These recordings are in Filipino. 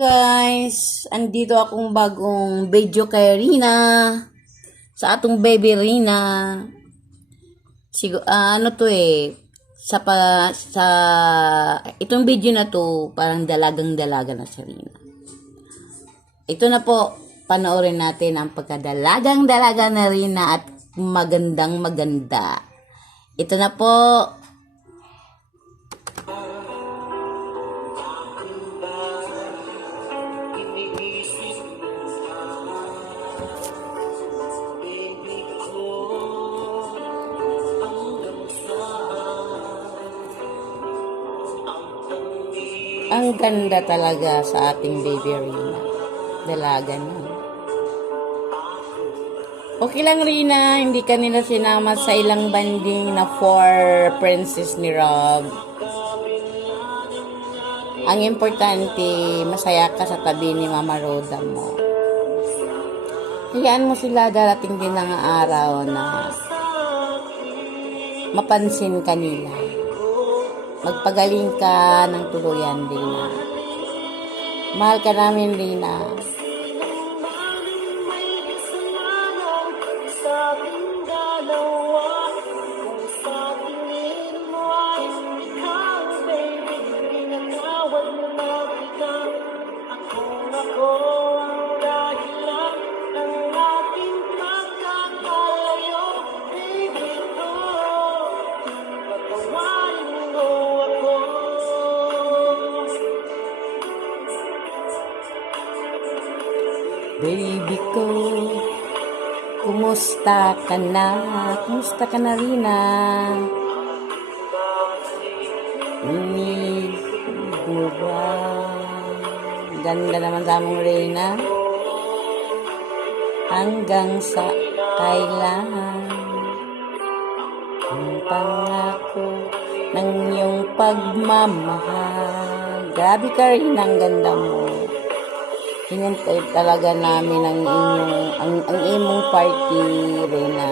Guys, andito akong bagong video kay Rina. Sa atong baby Rina. Sigo, ah, ano to eh, sa pa, sa, itong video na to, parang dalagang dalaga na si Rina. Ito na po, panoorin natin ang pagkadalagang dalaga na Rina at magandang maganda. Ito na po, ganda talaga sa ating baby Rina. Dalaga na. Okay lang Rina, hindi ka nila sinama sa ilang banding na four princess ni Rob. Ang importante, masaya ka sa tabi ni Mama Roda mo. Hayaan mo sila darating din ang araw na mapansin ka nila. Magpagaling ka ng tuluyan, Rina. Mahal ka namin, Rina. Baby ko, kumusta ka na? Kumusta ka na, Rina? Miss mo ba? Ganda naman sa mong Rina. Hanggang sa kailan ang pangako ng iyong pagmamahal. Grabe ka rin ang ganda mo. Hinintay talaga namin ang inyong ang, ang imong party Rina.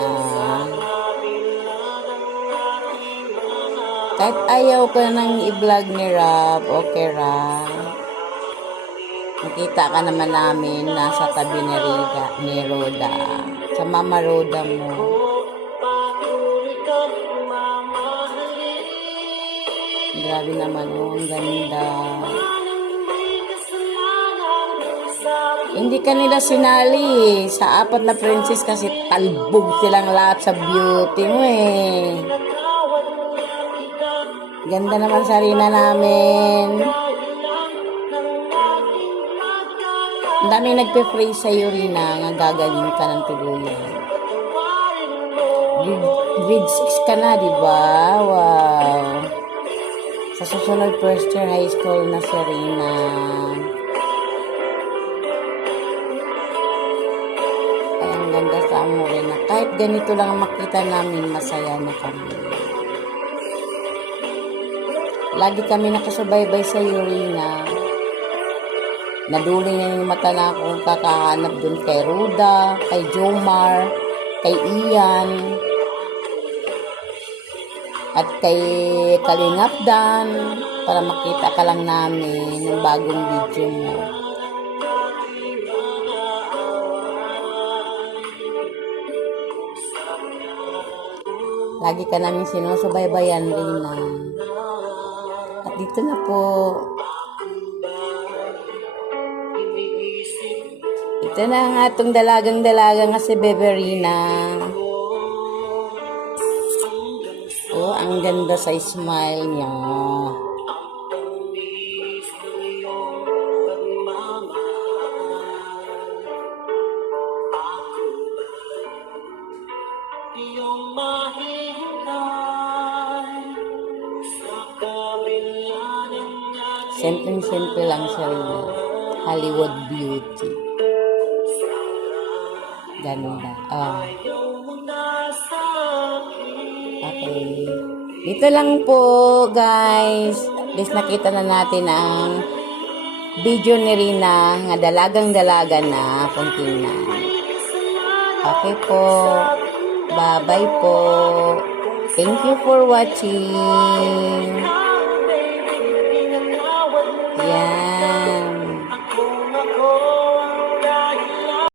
Kahit ayaw ko nang i-vlog ni Rob, okay Rob. Nakita ka naman namin nasa tabi ni Rida, ni Roda. Sa mama Roda mo. Grabe naman oh, ang ganda. Hindi ka nila sinali eh. Sa apat na princess kasi talbog silang lahat sa beauty mo eh. Ganda naman sa Rina namin. Ang dami nagpe-pray sa iyo, Rina, nga gagaling ka ng tuluyan. Grade 6 ka na, di ba? Wow. Sa susunod first year high school na si Rina. Kahit ganito lang ang makita namin, masaya na kami. Lagi kami nakasubaybay sa Urina. Naduling na yung mata na akong kakahanap dun kay Ruda, kay Jomar, kay Ian, at kay Kalingap Dan para makita ka lang namin yung bagong video mo. Lagi ka namin sinusubaybayan, Rina. At dito na po. Ito na ang atong dalagang-dalaga nga si Beverina. Oh, ang ganda sa smile niya. Simple-simple lang siya rin. Hollywood beauty. Oh. muna sa akin. Okay. Dito lang po, guys. At nakita na natin ang video ni Rina nga dalagang-dalaga na kunting na. Okay po. Bye-bye po. Thank you for watching. Ako